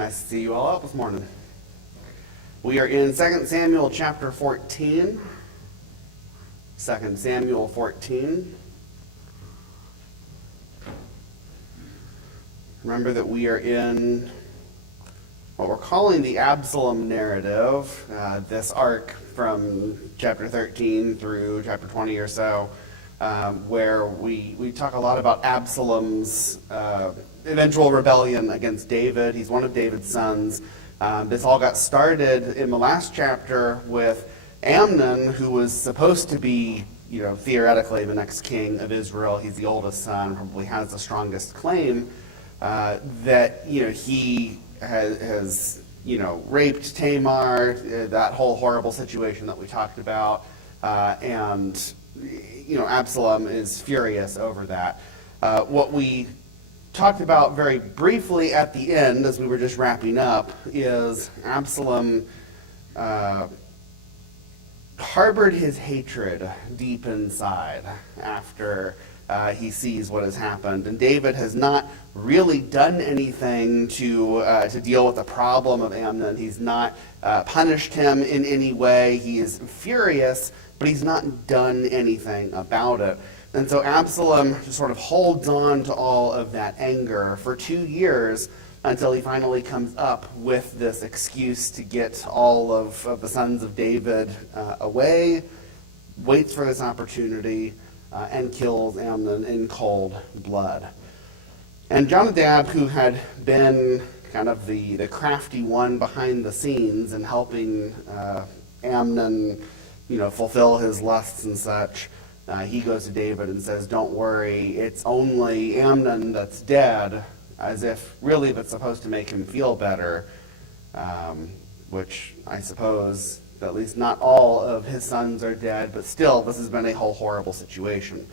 Nice to see you all out this morning. We are in 2 Samuel chapter 14. 2 Samuel 14. Remember that we are in what we're calling the Absalom narrative, this arc from chapter 13 through chapter 20 or so, where we talk a lot about Absalom's eventual rebellion against David. He's one of David's sons. This all got started in the last chapter with Amnon, who was supposed to be, theoretically the next king of Israel. He's the oldest son, probably has the strongest claim that, he has raped Tamar, that whole horrible situation that we talked about, and Absalom is furious over that. What we talked about very briefly at the end, as we were just wrapping up, is Absalom harbored his hatred deep inside after he sees what has happened. And David has not really done anything to deal with the problem of Amnon. He's not punished him in any way. He is furious, but he's not done anything about it. And so Absalom just sort of holds on to all of that anger for 2 years until he finally comes up with this excuse to get all of the sons of David away, waits for this opportunity, and kills Amnon in cold blood. And Jonadab, who had been kind of the crafty one behind the scenes and helping Amnon, fulfill his lusts and such, he goes to David and says, "Don't worry, it's only Amnon that's dead," as if really that's supposed to make him feel better, which I suppose at least not all of his sons are dead, but still this has been a whole horrible situation.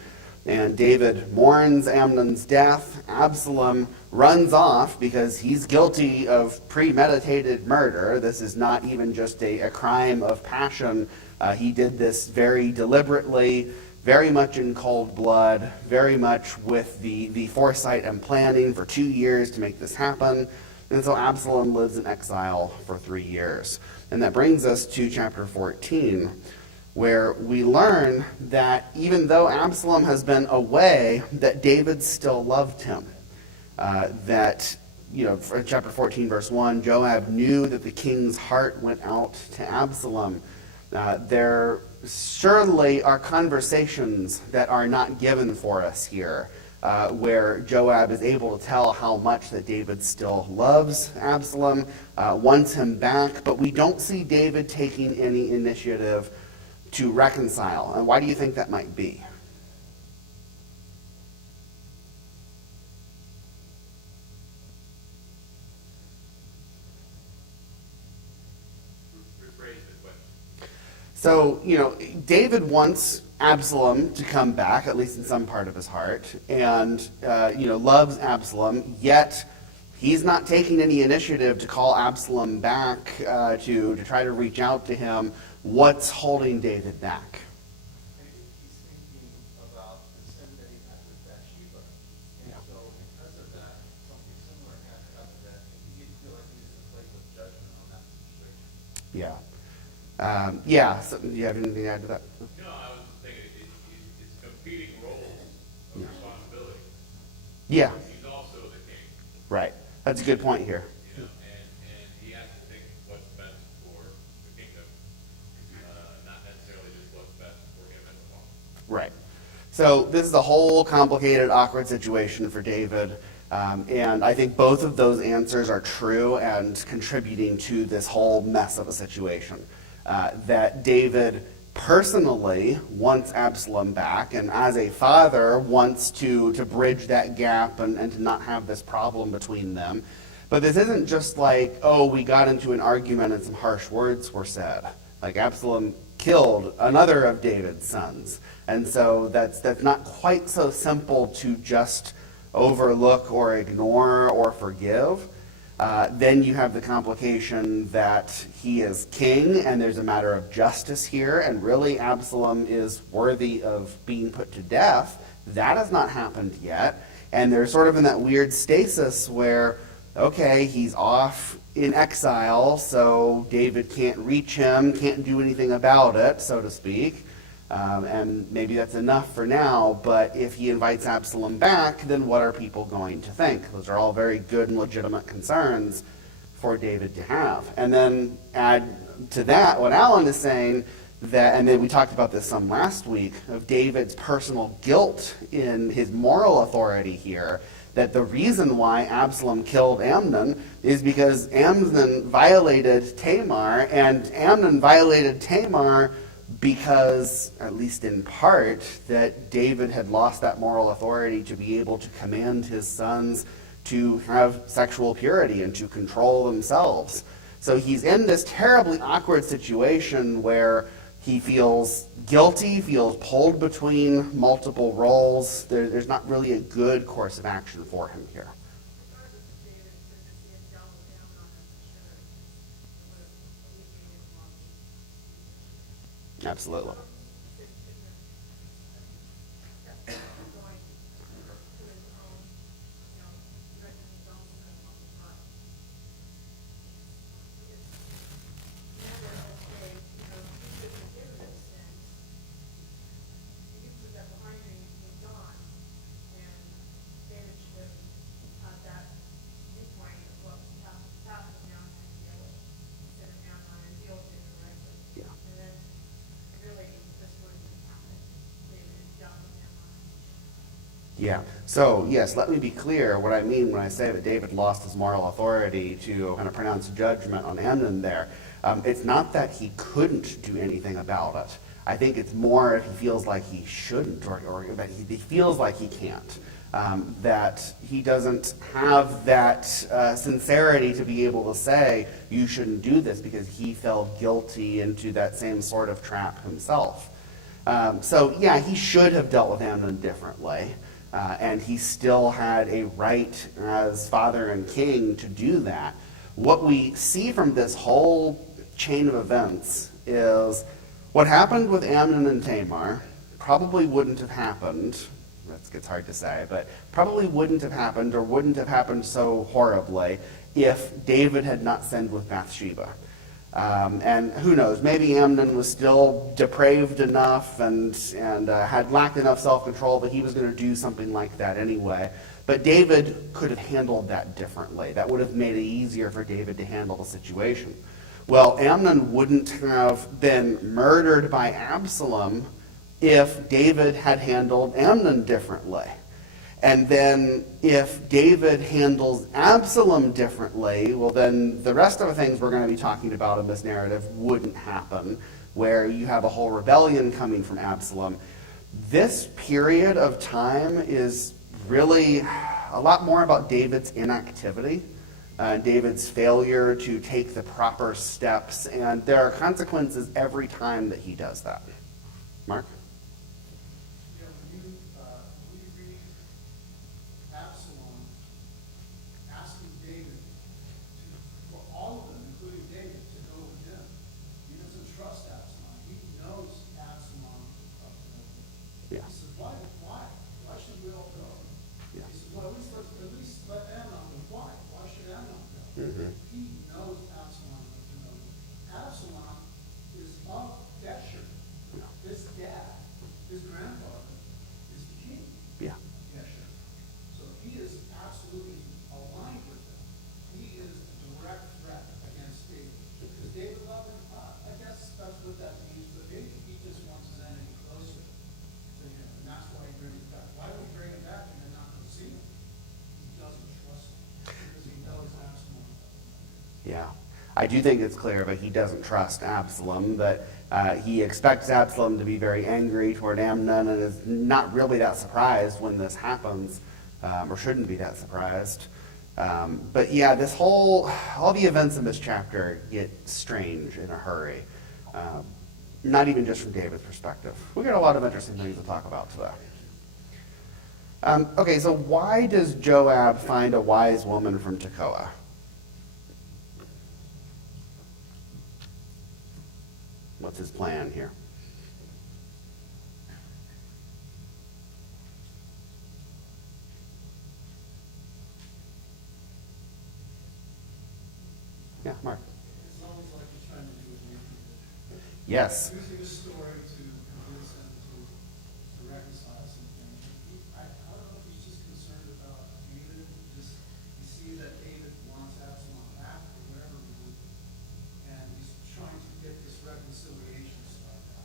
And David mourns Amnon's death. Absalom runs off because he's guilty of premeditated murder. This is not even just a crime of passion. He did this very deliberately, very much in cold blood, very much with the foresight and planning for 2 years to make this happen. And so Absalom lives in exile for 3 years. And that brings us to chapter 14, where we learn that even though Absalom has been away, that David still loved him. For chapter 14, verse 1, Joab knew that the king's heart went out to Absalom. There surely are conversations that are not given for us here, where Joab is able to tell how much that David still loves Absalom, wants him back, but we don't see David taking any initiative to reconcile. And why do you think that might be? So, David wants Absalom to come back, at least in some part of his heart, and, loves Absalom, yet he's not taking any initiative to call Absalom back, to try to reach out to him. What's holding David back? I think he's thinking about the sin that he had with Bathsheba. And so because of that, something similar had to happen that he didn't feel like he was in a place of judgment on that situation. So, do you have anything to add to that? No, I was just thinking it's competing roles of responsibility. Yeah, He's also the king, right. That's a good point here. and he has to think what's best for the kingdom, not necessarily just what's best for him as a father. Right. So this is a whole complicated, awkward situation for David. And I think both of those answers are true and contributing to this whole mess of a situation. That David personally wants Absalom back, and as a father wants to bridge that gap and to not have this problem between them. But this isn't just like, we got into an argument and some harsh words were said. Like Absalom killed another of David's sons. And so that's not quite so simple to just overlook or ignore or forgive. Then you have the complication that he is king and there's a matter of justice here, and really Absalom is worthy of being put to death. That has not happened yet. And they're sort of in that weird stasis where okay, he's off in exile, so David can't reach him, can't do anything about it, so to speak. And maybe that's enough for now, but if he invites Absalom back, then what are people going to think? Those are all very good and legitimate concerns for David to have. And then add to that what Alan is saying, that, and then we talked about this some last week, of David's personal guilt in his moral authority here, that the reason why Absalom killed Amnon is because Amnon violated Tamar, and Amnon violated Tamar because, at least in part, that David had lost that moral authority to be able to command his sons to have sexual purity and to control themselves. So he's in this terribly awkward situation where he feels guilty, feels pulled between multiple roles. There's not really a good course of action for him here. Absolutely. Yeah. So, yes, let me be clear what I mean when I say that David lost his moral authority to kind of pronounce judgment on Amnon there. It's not that he couldn't do anything about it. I think it's more if he feels like he shouldn't, or that he feels like he can't. That he doesn't have that sincerity to be able to say, you shouldn't do this, because he fell guilty into that same sort of trap himself. So, yeah, he should have dealt with Amnon differently. And he still had a right as father and king to do that. What we see from this whole chain of events is what happened with Amnon and Tamar probably wouldn't have happened. That gets hard to say, but probably wouldn't have happened, or wouldn't have happened so horribly, if David had not sinned with Bathsheba. And who knows, maybe Amnon was still depraved enough and had lacked enough self-control that he was going to do something like that anyway. But David could have handled that differently. That would have made it easier for David to handle the situation. Well, Amnon wouldn't have been murdered by Absalom if David had handled Amnon differently. And then if David handles Absalom differently, well, then the rest of the things we're going to be talking about in this narrative wouldn't happen, where you have a whole rebellion coming from Absalom. This period of time is really a lot more about David's inactivity, David's failure to take the proper steps, and there are consequences every time that he does that. Mark? Mm-hmm. He knows Absalom is up to no good. Absalom is of Geshur. His dad, his grandfather, is the king. Yeah. Geshur. So he is absolutely aligned with them. He is a direct threat against David. Because David loved him. I guess that's what that means. But maybe he just wants his enemy closer to him. And that's why he brings him back. Why would he bring him back and then not go see him? He doesn't trust him. Because he knows Absalom. Yeah. I do think it's clear that he doesn't trust Absalom, that he expects Absalom to be very angry toward Amnon and is not really that surprised when this happens, or shouldn't be that surprised. But yeah, all the events in this chapter get strange in a hurry. Not even just from David's perspective. We got a lot of interesting things to talk about today. Okay, so why does Joab find a wise woman from Tekoa? What's his plan here? Yeah, Mark. It's almost like you're trying to do what Nathan did. Yes. Using a story to convince them to reconcile something. I don't know if he's just concerned about David, just, you see that David wants Absalom back for whatever reason, and he's trying to get this reconciliation started out.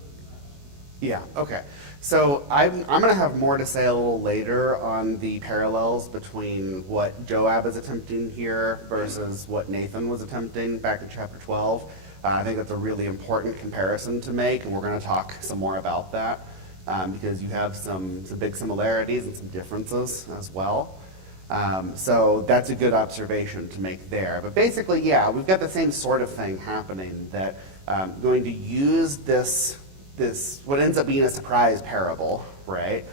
Other than that, I don't know. Yeah, okay. So I'm going to have more to say a little later on the parallels between what Joab is attempting here versus what Nathan was attempting back in chapter 12. I think that's a really important comparison to make, and we're going to talk some more about that because you have some big similarities and some differences as well. So that's a good observation to make there. But basically, yeah, we've got the same sort of thing happening, that going to use this what ends up being a surprise parable, right?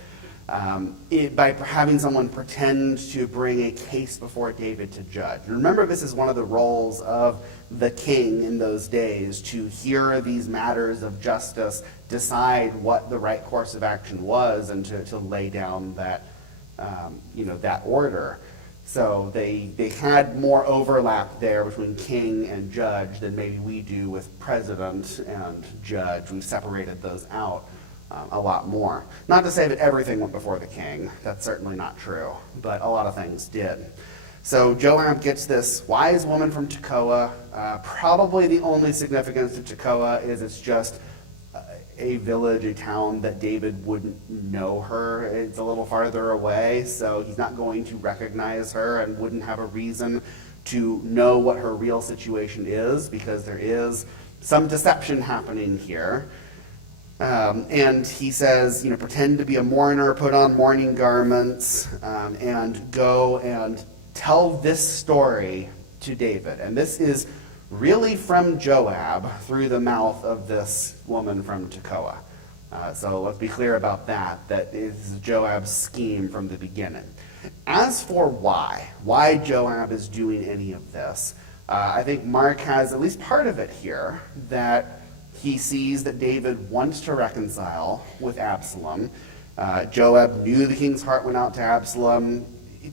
By having someone pretend to bring a case before David to judge. And remember, this is one of the roles of the king in those days, to hear these matters of justice, decide what the right course of action was, and to lay down that, that order. So they had more overlap there between king and judge than maybe we do with president and judge. We've separated those out a lot more. Not to say that everything went before the king. That's certainly not true, but a lot of things did. So Joab gets this wise woman from Tekoa. Probably the only significance to Tekoa is it's just a village, a town that David wouldn't know her. It's a little farther away, so he's not going to recognize her and wouldn't have a reason to know what her real situation is, because there is some deception happening here. And he says, pretend to be a mourner, put on mourning garments, and go and tell this story to David. And this is really from Joab through the mouth of this woman from Tekoa. So let's be clear about that. That is Joab's scheme from the beginning. As for why Joab is doing any of this, I think Mark has at least part of it here, that he sees that David wants to reconcile with Absalom. Joab knew the king's heart went out to Absalom.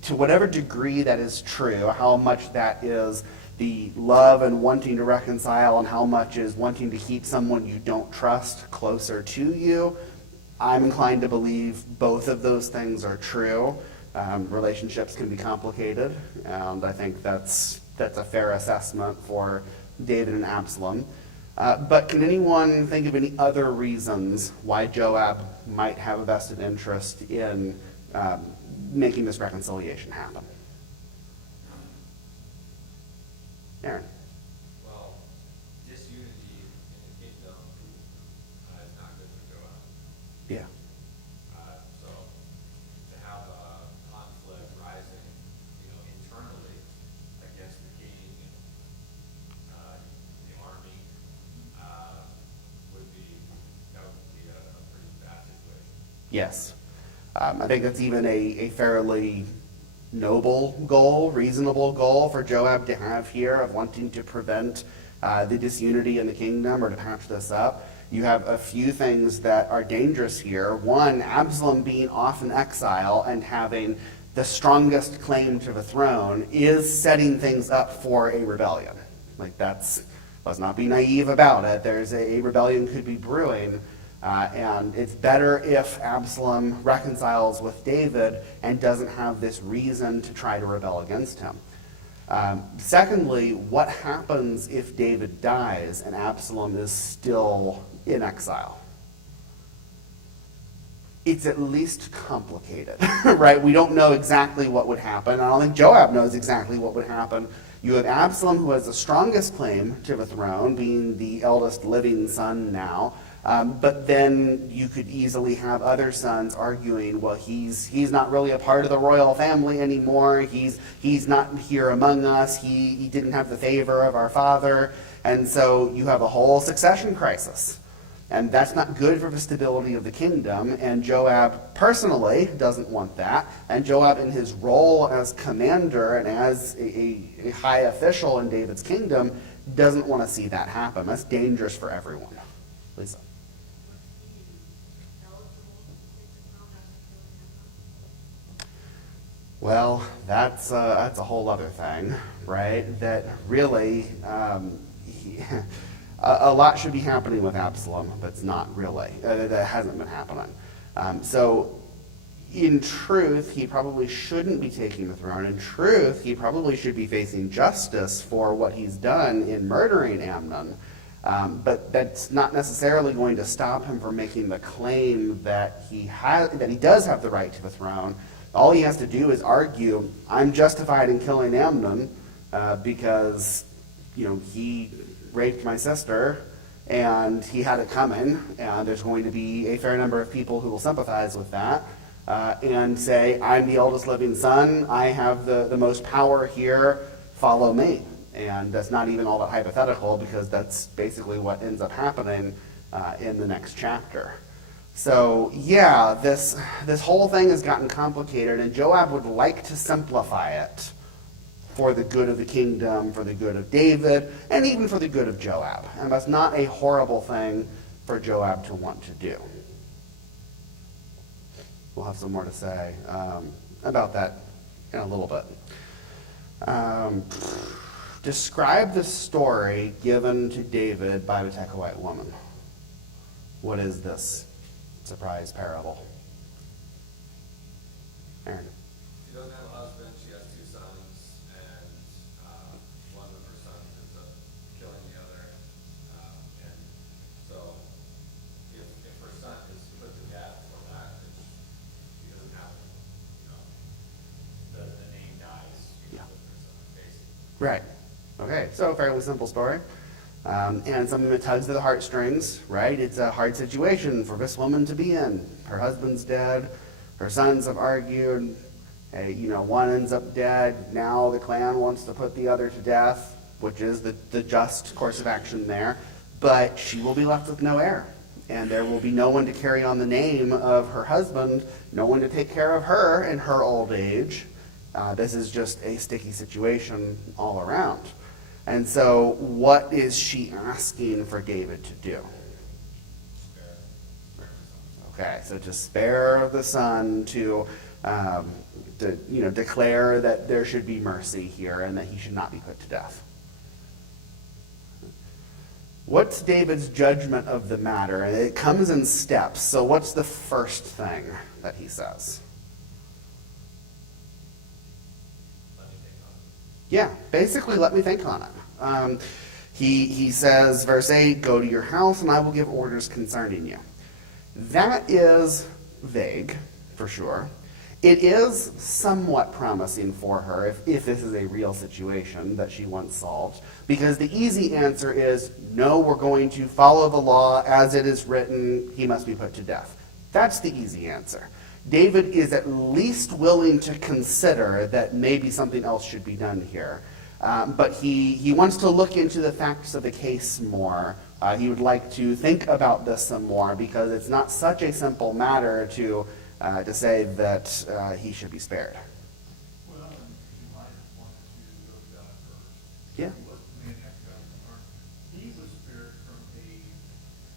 To whatever degree that is true, how much that is the love and wanting to reconcile, and how much is wanting to keep someone you don't trust closer to you, I'm inclined to believe both of those things are true. Relationships can be complicated, and I think that's a fair assessment for David and Absalom. But can anyone think of any other reasons why Joab might have a vested interest in making this reconciliation happen? Aaron. Well, disunity in the kingdom is not good for Joab. Yeah. So to have a conflict rising, internally against the king and the army would be a pretty bad situation. Yes. I think that's even a fairly noble goal, reasonable goal for Joab to have here, of wanting to prevent the disunity in the kingdom or to patch this up. You have a few things that are dangerous here. One, Absalom being off in exile and having the strongest claim to the throne is setting things up for a rebellion. Let's not be naive about it. There's a rebellion could be brewing. And it's better if Absalom reconciles with David and doesn't have this reason to try to rebel against him. Secondly, what happens if David dies and Absalom is still in exile? It's at least complicated, right? We don't know exactly what would happen. I don't think Joab knows exactly what would happen. You have Absalom, who has the strongest claim to the throne, being the eldest living son now. But then you could easily have other sons arguing, well, he's not really a part of the royal family anymore. He's not here among us. He didn't have the favor of our father. And so you have a whole succession crisis. And that's not good for the stability of the kingdom. And Joab personally doesn't want that. And Joab, in his role as commander and as a high official in David's kingdom, doesn't want to see that happen. That's dangerous for everyone. Lisa. Well, that's a whole other thing, right? That really, a lot should be happening with Absalom, but it's not really. That hasn't been happening. So, in truth, he probably shouldn't be taking the throne. In truth, he probably should be facing justice for what he's done in murdering Amnon. But that's not necessarily going to stop him from making the claim that he does have the right to the throne. All he has to do is argue, I'm justified in killing Amnon because, he raped my sister and he had it coming, and there's going to be a fair number of people who will sympathize with that and say, I'm the oldest living son, I have the most power here, follow me. And that's not even all that hypothetical, because that's basically what ends up happening in the next chapter. So yeah, this whole thing has gotten complicated, and Joab would like to simplify it for the good of the kingdom, for the good of David, and even for the good of Joab. And that's not a horrible thing for Joab to want to do. We'll have some more to say about that in a little bit. Describe the story given to David by the Tekoite woman. What is this surprise parable? Aaron. She doesn't have a husband, she has two sons, and one of her sons ends up killing the other. And so if her son is put to death for that, she doesn't have, the name dies with her son, basically. Right. Okay, so fairly simple story. And something that tugs at the heartstrings, right? It's a hard situation for this woman to be in. Her husband's dead, her sons have argued, one ends up dead, now the clan wants to put the other to death, which is the just course of action there, but she will be left with no heir. And there will be no one to carry on the name of her husband, no one to take care of her in her old age. This is just a sticky situation all around. And so what is she asking for David to do? Okay, so to spare the son, to declare that there should be mercy here and that he should not be put to death. What's David's judgment of the matter? It comes in steps. So what's the first thing that he says? Yeah, basically, let me think on it. He says, verse 8, go to your house and I will give orders concerning you. That is vague, for sure. It is somewhat promising for her, if this is a real situation that she wants solved, because the easy answer is, no, we're going to follow the law as it is written, he must be put to death. That's the easy answer. David is at least willing to consider that maybe something else should be done here. But he wants to look into the facts of the case more. He would like to think about this some more, because it's not such a simple matter to say that he should be spared. Well, and you might have wanted to go to God first. Yeah. He was the man after God's heart. He was spared from a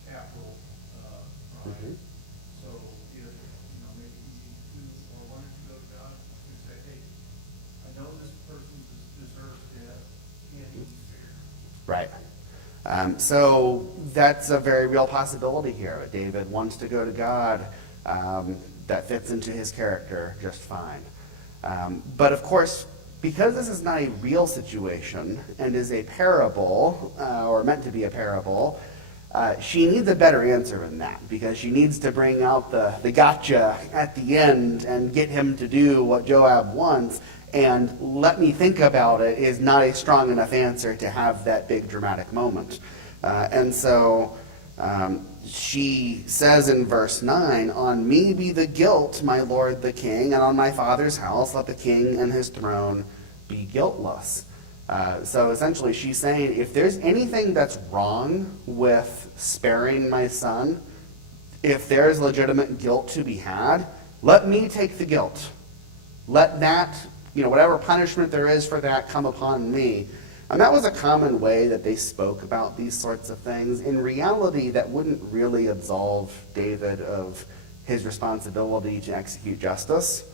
capital crime. So if, maybe he wanted to go to God to say, hey, I know this person deserves death, can he be spared? Right. So that's a very real possibility here. David wants to go to God. That fits into his character just fine. But of course, because this is not a real situation and is a parable, or meant to be a parable, she needs a better answer than that, because she needs to bring out the gotcha at the end and get him to do what Joab wants. And let me think about it is not a strong enough answer to have that big dramatic moment. And so she says in verse 9, on me be the guilt, my lord the king, and on my father's house let the king and his throne be guiltless. So essentially she's saying, if there's anything that's wrong with sparing my son, if there's legitimate guilt to be had, let me take the guilt. Let that, whatever punishment there is for that, come upon me. And that was a common way that they spoke about these sorts of things. In reality, that wouldn't really absolve David of his responsibility to execute justice.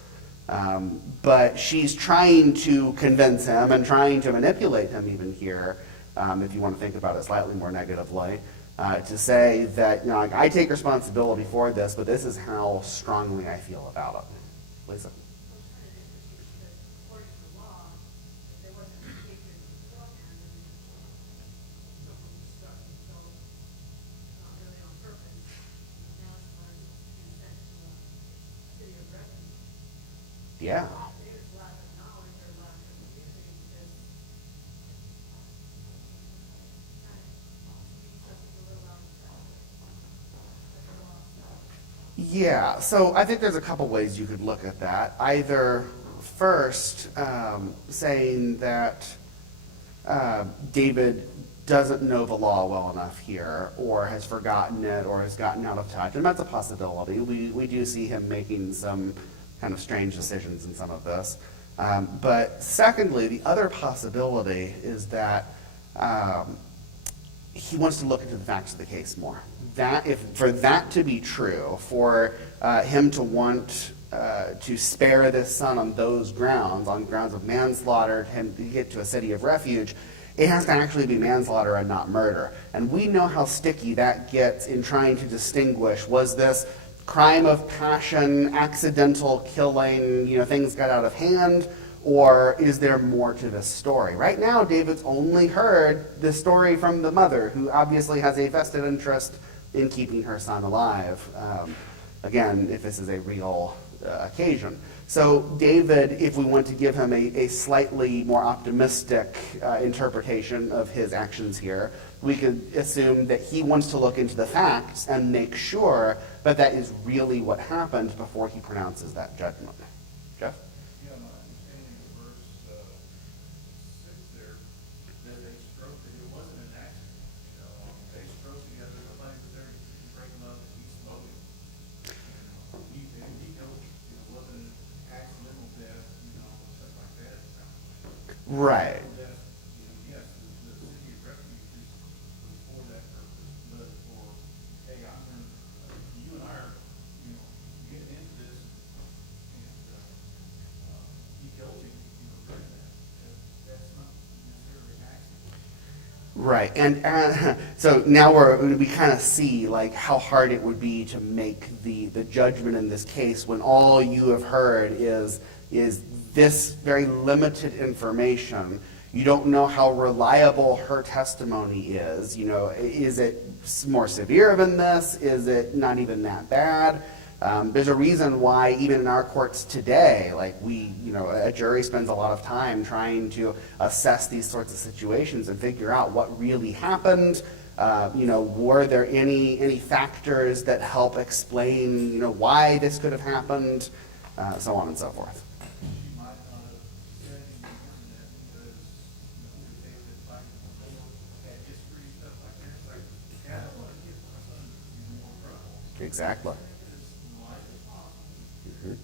But she's trying to convince him and trying to manipulate him even here, if you want to think about it slightly more negatively, to say that, you know, like, I take responsibility for this, but this is how strongly I feel about it. Lisa? According to law, if there wasn't a hatred beforehand, and someone was struck and killed, not really on purpose, now it's going to be sent to a city of refuge. Yeah. David's lack of knowledge or lack of reasoning just kind of leaves us with a little out of touch with the law stuff. Yeah, so I think there's a couple ways you could look at that. Either first, saying that David doesn't know the law well enough here, or has forgotten it, or has gotten out of touch, and that's a possibility. We do see him making some kind of strange decisions in some of this. But secondly, the other possibility is that he wants to look into the facts of the case more. For that to be true, for him to want to spare this son on those grounds, on grounds of manslaughter, him to get to a city of refuge, it has to actually be manslaughter and not murder. And we know how sticky that gets in trying to distinguish, was this crime of passion, accidental killing, you know, things got out of hand, or is there more to this story? Right now, David's only heard the story from the mother, who obviously has a vested interest in keeping her son alive. Again, if this is a real occasion. So David, if we want to give him a slightly more optimistic interpretation of his actions here, we could assume that he wants to look into the facts and make sure that that is really what happened before he pronounces that judgment. Jeff? Yeah, my understanding of verse 6 there, that they stroked it, it wasn't an accident, you know, they stroked together, nobody was there to break him up, and he smoking. You know, he killed him, it wasn't an accidental death, you know, stuff like that, it sounds like. Right. Death, you know, yes, the city of refuge was for that purpose, but for, hey, I'm gonna, you and I are, you know, getting into this, and, he killed him, you know, during that. That's not necessarily an accident. Right, and so now we kind of see like how hard it would be to make the judgment in this case when all you have heard is this very limited information. You don't know how reliable her testimony is. You know, is it more severe than this? Is it not even that bad? There's a reason why even in our courts today, like a jury spends a lot of time trying to assess these sorts of situations and figure out what really happened. Were there any factors that help explain, why this could have happened, so on and so forth. She might not have said he was doing that because, the things that like, had history, stuff like that, it's like, yeah, I don't want to get my son in more trouble. Exactly. It's life is possible.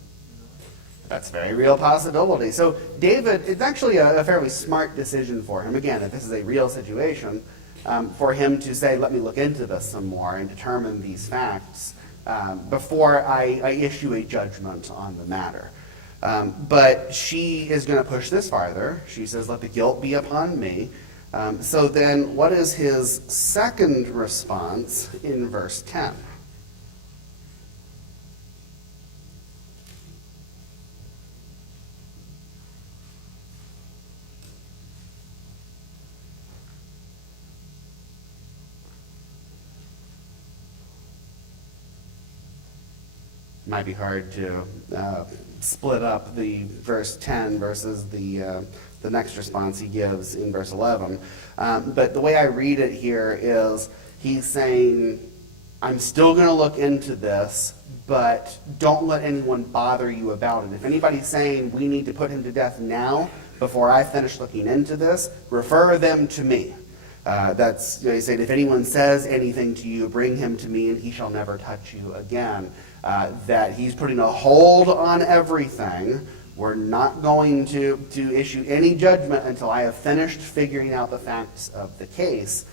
That's a very real possibility. So David, it's actually a fairly smart decision for him. Again, if this is a real situation, for him to say, let me look into this some more and determine these facts before I issue a judgment on the matter. But she is going to push this farther. She says, let the guilt be upon me. So then what is his second response in verse 10? Might be hard to split up the verse 10 versus the next response he gives in verse 11. But the way I read it here is he's saying, I'm still going to look into this, but don't let anyone bother you about it. If anybody's saying we need to put him to death now, before I finish looking into this, refer them to me. That's, he said, if anyone says anything to you, bring him to me and he shall never touch you again. That he's putting a hold on everything. We're not going to issue any judgment until I have finished figuring out the facts of the case.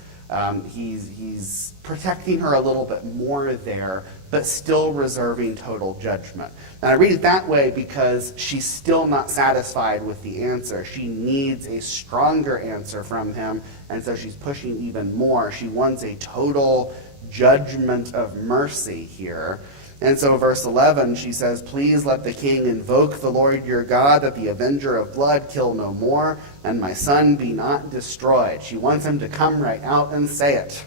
He's protecting her a little bit more there, but still reserving total judgment. And I read it that way because she's still not satisfied with the answer. She needs a stronger answer from him, and so she's pushing even more. She wants a total judgment of mercy here. And so verse 11, she says, "Please let the king invoke the Lord your God, that the avenger of blood kill no more, and my son be not destroyed." She wants him to come right out and say it.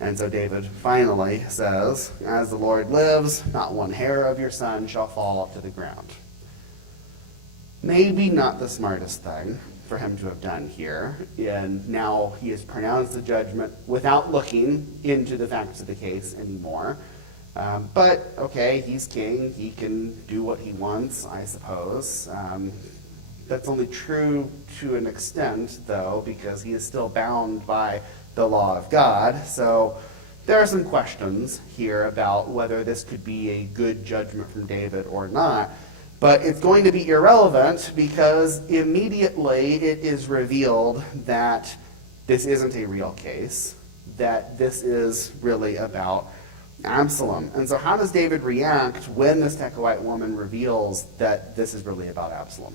And so David finally says, "As the Lord lives, not one hair of your son shall fall to the ground." Maybe not the smartest thing for him to have done here. And now he has pronounced the judgment without looking into the facts of the case anymore. But, okay, he's king. He can do what he wants, I suppose. That's only true to an extent, though, because he is still bound by the law of God. So there are some questions here about whether this could be a good judgment from David or not. But it's going to be irrelevant because immediately it is revealed that this isn't a real case, that this is really about Absalom. And so how does David react when this Tekoite woman reveals that this is really about Absalom?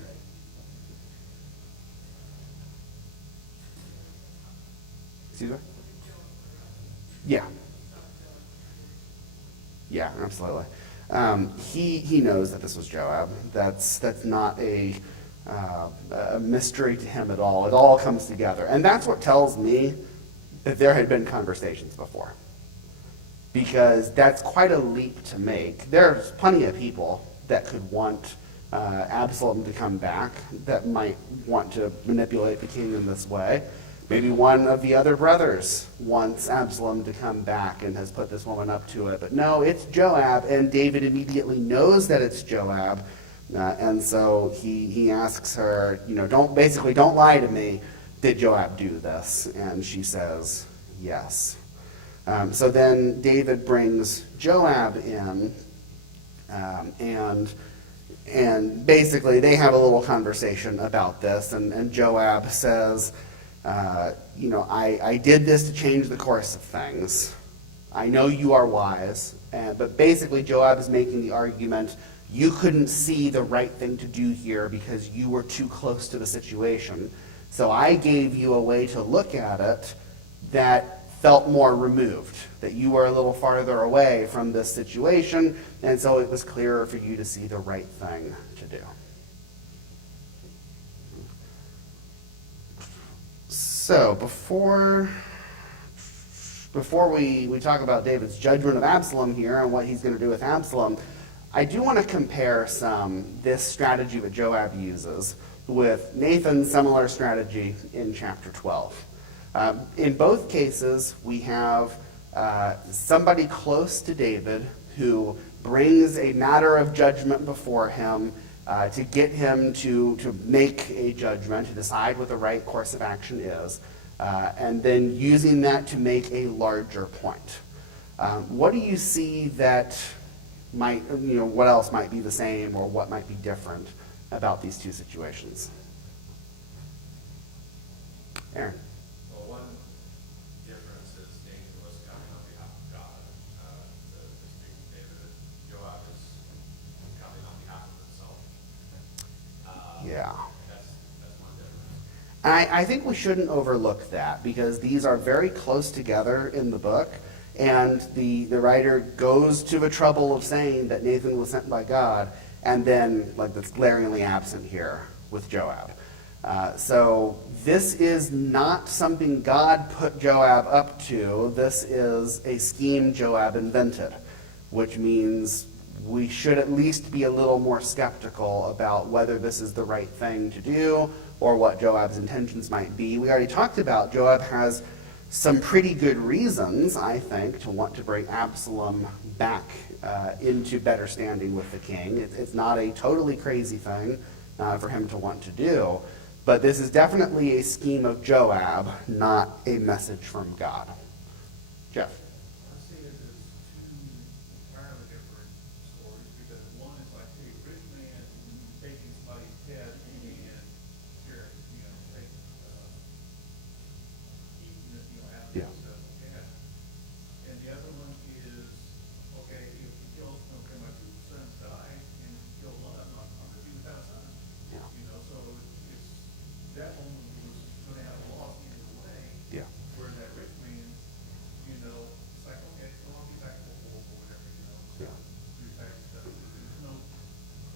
Excuse me? Yeah. Yeah, absolutely. He knows that this was Joab. That's not a mystery to him at all. It all comes together. And that's what tells me that there had been conversations before. Because that's quite a leap to make. There's plenty of people that could want Absalom to come back, that might want to manipulate the king in this way. Maybe one of the other brothers wants Absalom to come back and has put this woman up to it. But no, it's Joab, and David immediately knows that it's Joab. And so he asks her, don't lie to me. Did Joab do this? And she says, yes. So then David brings Joab in, and basically they have a little conversation about this. And Joab says, I did this to change the course of things. I know you are wise, but basically Joab is making the argument, you couldn't see the right thing to do here because you were too close to the situation. So I gave you a way to look at it that felt more removed, that you were a little farther away from this situation, and so it was clearer for you to see the right thing to do. So before we talk about David's judgment of Absalom here and what he's going to do with Absalom, I do want to compare this strategy that Joab uses with Nathan's similar strategy in chapter 12. In both cases, we have somebody close to David who brings a matter of judgment before him to get him to make a judgment, to decide what the right course of action is, and then using that to make a larger point. What do you see that might, what else might be the same or what might be different about these two situations? Aaron? Well, one difference is Nathan was coming on behalf of God to speak to David. Joab is coming on behalf of himself. Yeah. That's one difference. I think we shouldn't overlook that because these are very close together in the book, and the writer goes to the trouble of saying that Nathan was sent by God, and then that's glaringly absent here with Joab. So this is not something God put Joab up to. This is a scheme Joab invented, which means we should at least be a little more skeptical about whether this is the right thing to do or what Joab's intentions might be. We already talked about Joab has some pretty good reasons, I think, to want to bring Absalom back into better standing with the king. It's not a totally crazy thing for him to want to do, but this is definitely a scheme of Joab, not a message from God. Jeff? I see it as two entirely different stories, because one is like a rich man taking somebody's head and here, take that woman was gonna have lost either way. Yeah. Where that rich man, you know, it's like, okay, so I'll be back for or whatever, you know. Yeah. Do type of stuff. You know,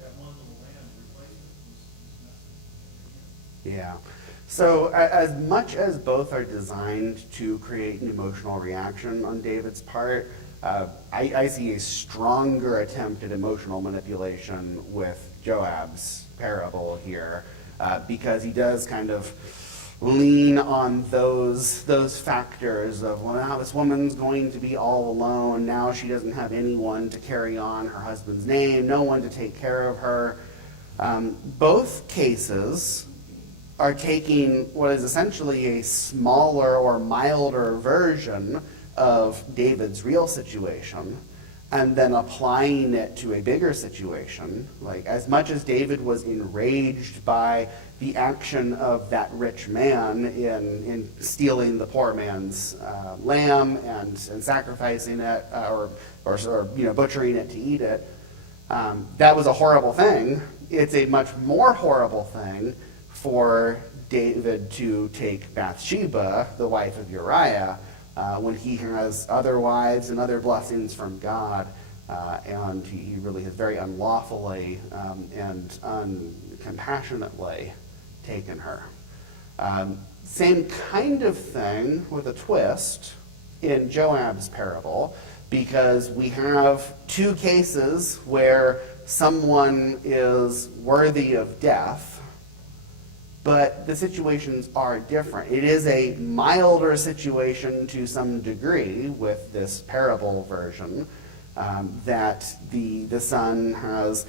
that one little lamb replacement was nothing. Yeah. So as much as both are designed to create an emotional reaction on David's part, I see a stronger attempt at emotional manipulation with Joab's parable here, because he does kind of lean on those factors of, well, now this woman's going to be all alone. Now she doesn't have anyone to carry on her husband's name, no one to take care of her. Both cases are taking what is essentially a smaller or milder version of David's real situation and then applying it to a bigger situation. Like, as much as David was enraged by the action of that rich man in stealing the poor man's lamb and sacrificing it, or butchering it to eat it, that was a horrible thing. It's a much more horrible thing for David to take Bathsheba, the wife of Uriah, when he has other wives and other blessings from God, and he really has very unlawfully and uncompassionately taken her. Same kind of thing with a twist in Joab's parable, because we have two cases where someone is worthy of death, but the situations are different. It is a milder situation to some degree with this parable version, that the son has,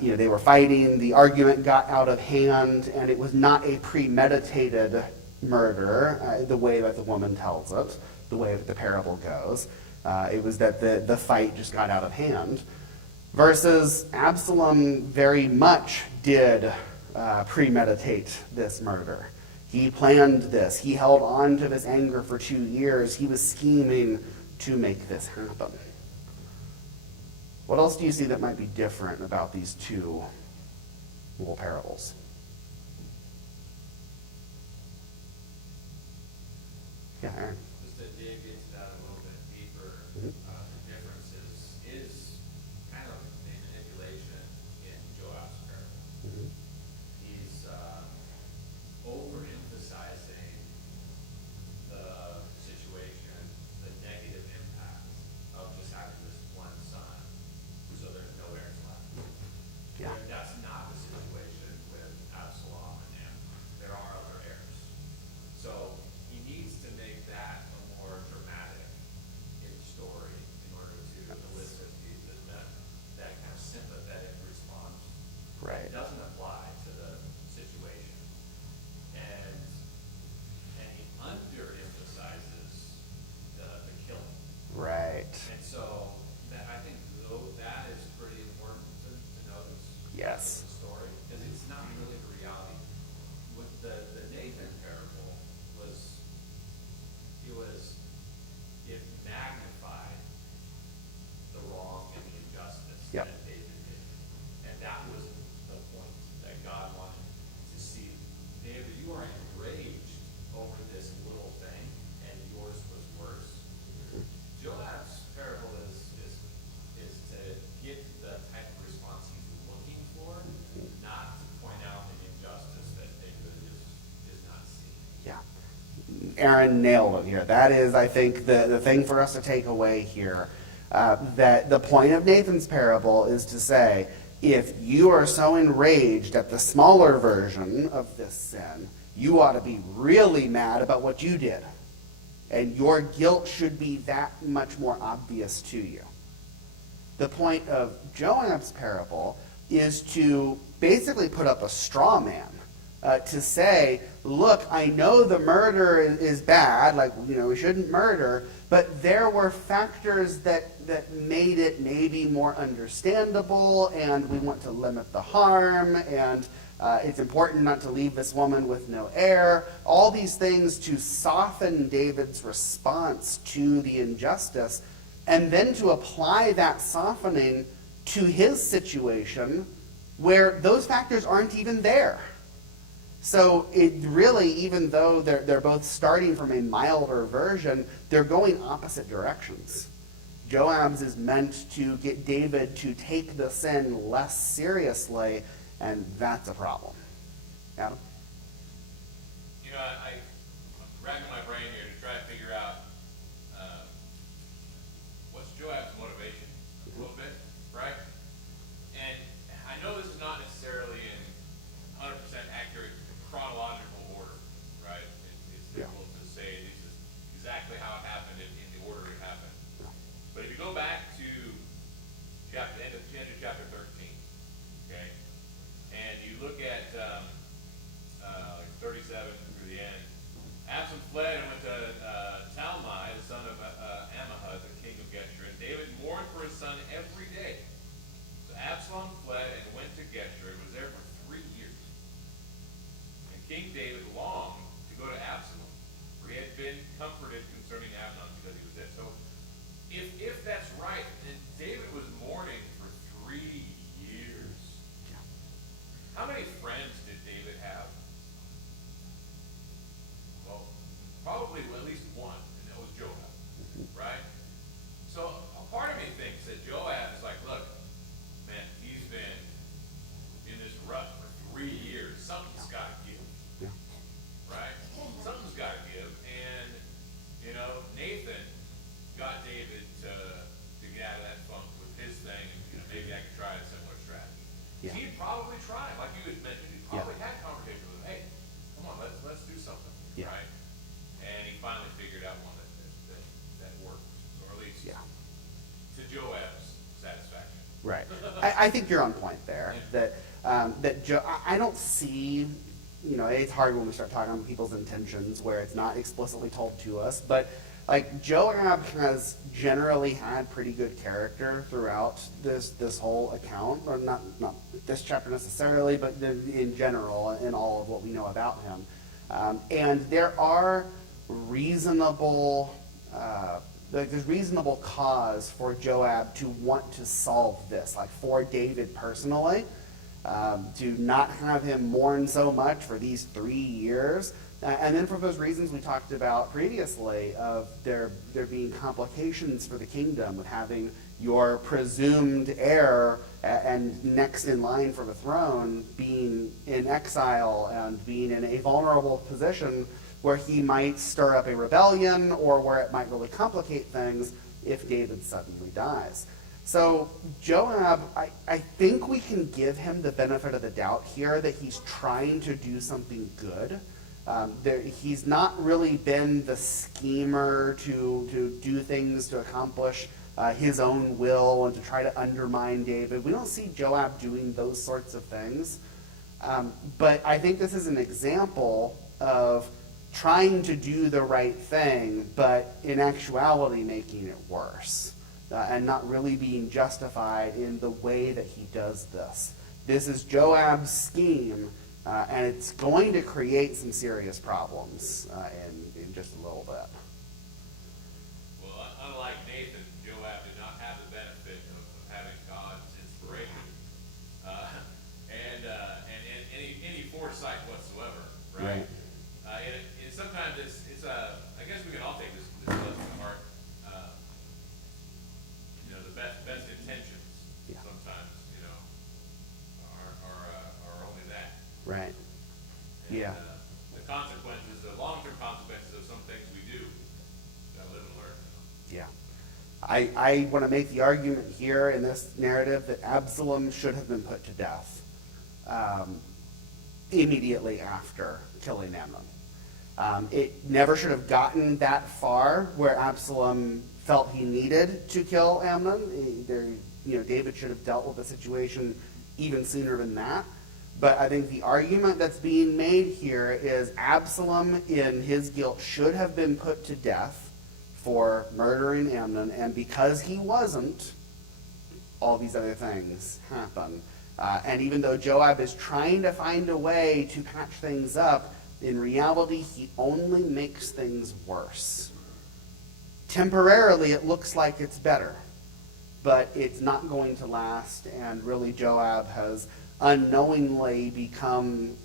they were fighting, the argument got out of hand, and it was not a premeditated murder, the way that the woman tells it, the way that the parable goes. It was that the fight just got out of hand. Versus Absalom very much did premeditate this murder. He planned this. He held on to this anger for 2 years. He was scheming to make this happen. What else do you see that might be different about these two little parables? Yeah, Aaron. Just to dig into that a little bit deeper, Mhm. the difference is kind of a manipulation in Joab's parable. Mhm. He's overemphasizing the situation, the negative impact of just having this one son, so there's no heirs left. Yeah. That's not the situation with Absalom and Amnon. There are other heirs. So he needs to make that a more dramatic story in order to elicit that kind of sympathetic response. Right. It doesn't apply to the situation. And he underemphasizes the killing. Right. And so I think that is pretty important to notice. Yes. In the story, because it's not really the reality. With the Nathan parable it magnified the wrong and the injustice Yep. that David did. And that was the point that God wanted to see. David, you are enraged over this little thing, and yours was worse. Joab's parable is to get the type of response he's looking for, not to point out an injustice that David is not seeing. Yeah. Aaron nailed it here. That is, I think, the thing for us to take away here. That the point of Nathan's parable is to say, if you are so enraged at the smaller version of this sin, you ought to be really mad about what you did. And your guilt should be that much more obvious to you. The point of Joab's parable is to basically put up a straw man. To say, look, I know the murder is bad, like, we shouldn't murder, but there were factors that made it maybe more understandable, and we want to limit the harm, and it's important not to leave this woman with no heir. All these things to soften David's response to the injustice, and then to apply that softening to his situation where those factors aren't even there. So it really, even though they're both starting from a milder version, they're going opposite directions. Joab's is meant to get David to take the sin less seriously, and that's a problem. Adam? You know, I'm racking my brain here to try to figure out what's Joab's motivation a little bit, right? And I know this is not necessarily in 100% accurate chronological order, right? It's difficult to say this is exactly how it happened in the order it happened. But if you go back to end of chapter 13, okay, and you look at like 37 through the end, Absalom fled and went to Talmai, the son of Ammihud, the king of Geshur, and David mourned for his son every day. So Absalom fled and went to Geshur and was there for 3 years. And King David longed to go to Absalom, for he had been comforted concerning Amnon because he was dead. So if that's right, then David was mourning for 3 years. How many friends did David have? Well, probably at least one, and that was Joab, right? So a part of me thinks that Joab is like, look, man, he's been in this rut for 3 years. Something's got to give, Yeah. right? Something's got to give, and Nathan got David to get out of that funk with his thing, and maybe I could try a similar strategy. Yeah. He'd probably try, like you had mentioned, he probably had conversations with him. Hey, come on, let's do something, Yeah. right? And he finally figured out one that worked, or at least Yeah. to Joab's satisfaction. Right. I think you're on point there. I don't see, it's hard when we start talking about people's intentions where it's not explicitly told to us, but like Joab has generally had pretty good character throughout this whole account, or not this chapter necessarily, but in general, in all of what we know about him. And there are reasonable, there's reasonable cause for Joab to want to solve this, like for David personally, to not have him mourn so much for these 3 years. And then for those reasons we talked about previously, of there being complications for the kingdom, with having your presumed heir and next in line for the throne being in exile and being in a vulnerable position where he might stir up a rebellion or where it might really complicate things if David suddenly dies. So Joab, I think we can give him the benefit of the doubt here that he's trying to do something good. He's not really been the schemer to do things to accomplish his own will and to try to undermine David. We don't see Joab doing those sorts of things. But I think this is an example of trying to do the right thing, but in actuality making it worse, and not really being justified in the way that he does this. This is Joab's scheme, and it's going to create some serious problems in just a little bit. Well, unlike Nathan, Joab did not have the benefit of having God's inspiration and any foresight whatsoever, right? And sometimes it's I guess we can all take this lesson to heart. The best intentions sometimes are only that. Right. And, Yeah. the consequences, the long-term consequences of some things we do, gotta live and learn. Yeah. I want to make the argument here in this narrative that Absalom should have been put to death immediately after killing Amnon. It never should have gotten that far where Absalom felt he needed to kill Amnon. David should have dealt with the situation even sooner than that. But I think the argument that's being made here is Absalom, in his guilt, should have been put to death for murdering Amnon, and because he wasn't, all these other things happen. And even though Joab is trying to find a way to patch things up, in reality, he only makes things worse. Temporarily, it looks like it's better, but it's not going to last, and really Joab has unknowingly become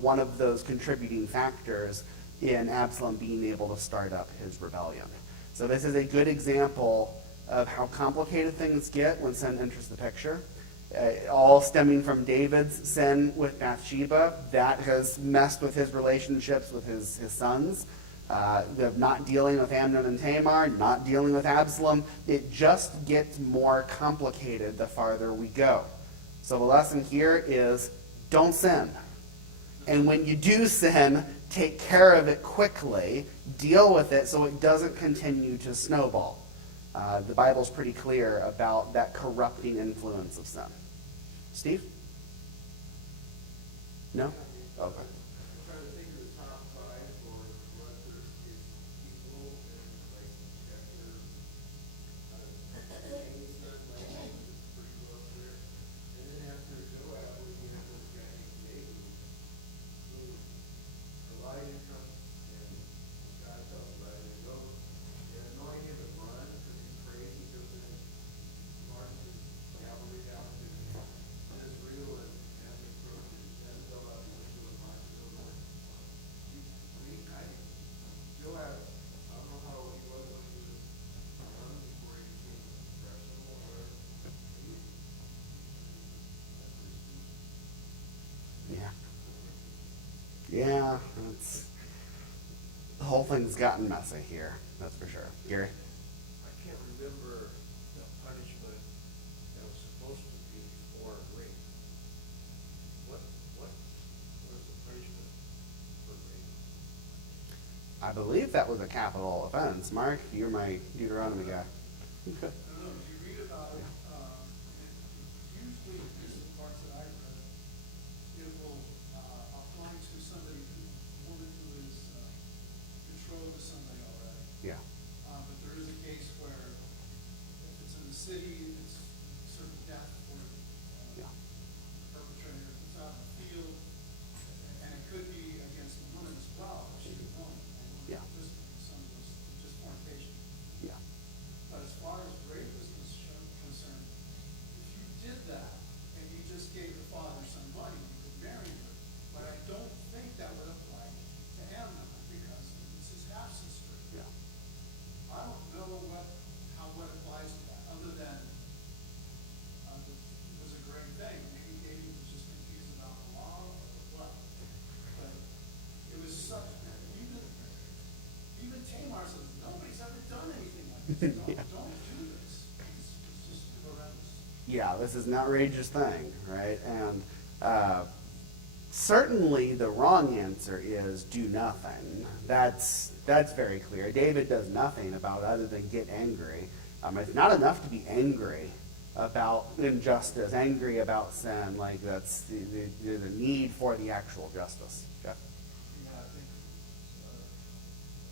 one of those contributing factors in Absalom being able to start up his rebellion. So this is a good example of how complicated things get when sin enters the picture. All stemming from David's sin with Bathsheba. That has messed with his relationships with his sons. Not dealing with Amnon and Tamar, not dealing with Absalom. It just gets more complicated the farther we go. So the lesson here is don't sin. And when you do sin, take care of it quickly. Deal with it so it doesn't continue to snowball. The Bible's pretty clear about that corrupting influence of sin. Steve? No? Okay. I'm trying to think of the top five for bloodthirsty people and like chapter Cain's son, like is pretty close there. And then after Joab, we have this guy named Jehu, who Elijah comes and God tells Elijah to go and anoint him and run because he's crazy. Goes in and marches cavalry down to Israel and as he approaches Jezebel out the window and marches over there. Joab, I don't know how old he was when he was young before he became professional or Yeah. Yeah, the whole thing's gotten messy here, that's for sure. Gary? I can't remember the punishment that was supposed to be for rape. What was the punishment for rape? I believe that was a capital offense. Mark, you're my Deuteronomy guy. Okay. I don't know, if you read about it, usually, at least the parts that I read, it will apply to somebody, a woman who is betrothed to somebody already. Yeah. But there is a case where if it's in the city, it's certain death for Yeah. the perpetrator. If it's out in the field, and it could be against the woman as well, if she's a woman. Yeah. Some of those, just fornication. Yeah. But as far as rape is concerned, if you did that and you just gave the father some money, you could marry her. But I don't think that would apply to Amnon because it's his half sister. Yeah. I don't know what applies to that, other than it was a great thing. Maybe David was just confused about the law or what. But it was such, even Tamar says, nobody's ever done anything like this. Don't do this. It's just horrendous. Yeah, this is an outrageous thing, right? And certainly the wrong answer is do nothing. That's very clear. David does nothing about it other than get angry. It's not enough to be angry about injustice, angry about sin. Like that's the need for the actual justice. Jeff? Yeah, I think,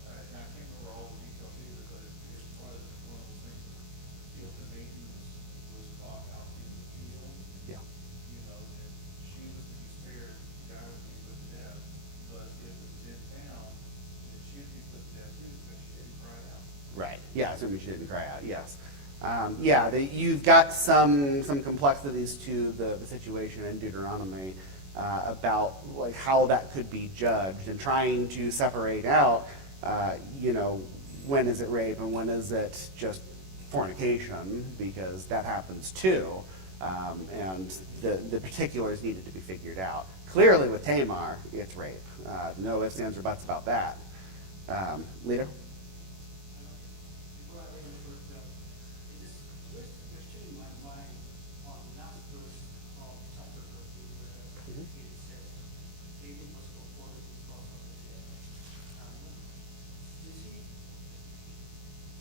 I can't remember all the details either, but it's one of those things that the field of Nathan was caught out in the field. Yeah. You know, that she was to be spared, the guy was to be put to death, but if it was in town, that she would be put to death too, because she didn't cry out. Right. Yeah, assuming she didn't cry out, yes. You've got some complexities to the situation in Deuteronomy about like how that could be judged and trying to separate out, when is it rape and when is it just fornication, because that happens too, and the particulars needed to be figured out. Clearly with Tamar, it's rape. No ifs, ands, or buts about that. Lito? Before I leave the first bill, just changing my mind on the last verse of chapter 13, where it says, David must go forward because of the dead. You see,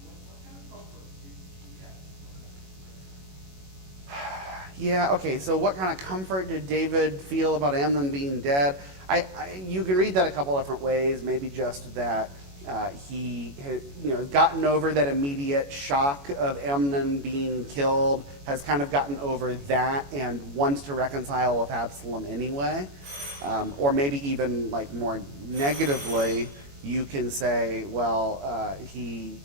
what kind of comfort did he have from that? Yeah, okay, so what kind of comfort did David feel about Amnon being dead? You can read that a couple different ways, maybe just that he had gotten over that immediate shock of Amnon being killed, has kind of gotten over that and wants to reconcile with Absalom anyway. Or maybe even like more negatively, you can say, well, he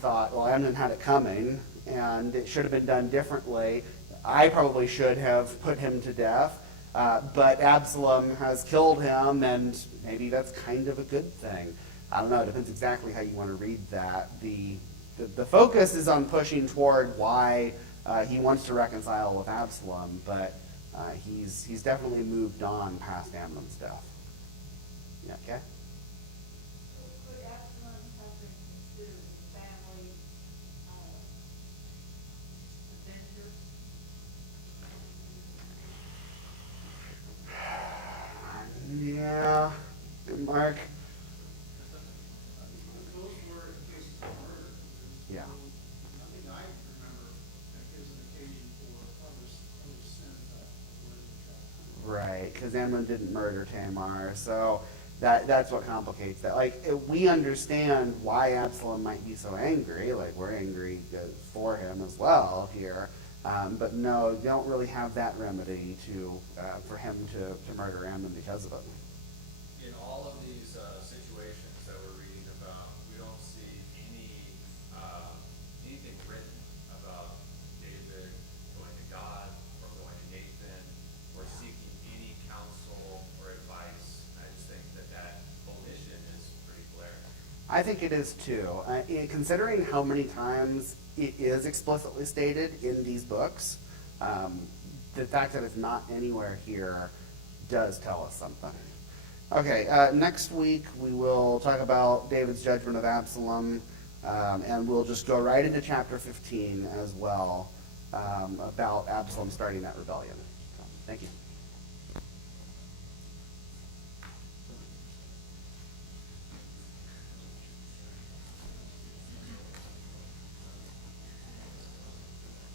thought, well, Amnon had it coming and it should have been done differently. I probably should have put him to death, but Absalom has killed him, and maybe that's kind of a good thing. I don't know, it depends exactly how you want to read that. The focus is on pushing toward why he wants to reconcile with Absalom, but he's definitely moved on past Amnon's death. Yeah, okay? Could Absalom have been considered a family avenger? Yeah, Mark. Those were cases of murder. Yeah. Nothing I remember that gives an occasion for other sins that were in the chapter. Right, because Amnon didn't murder Tamar, so that's what complicates that. Like, we understand why Absalom might be so angry. Like, we're angry for him as well here. But no, you don't really have that remedy for him to murder Amnon because of it. In all of these situations that we're reading about, we don't see anything written about David going to God or going to Nathan or seeking any counsel or advice. I just think that omission is pretty glaring. I think it is too. Considering how many times it is explicitly stated in these books, the fact that it's not anywhere here does tell us something. Okay, next week we will talk about David's judgment of Absalom, and we'll just go right into chapter 15 as well, about Absalom starting that rebellion. So, thank you.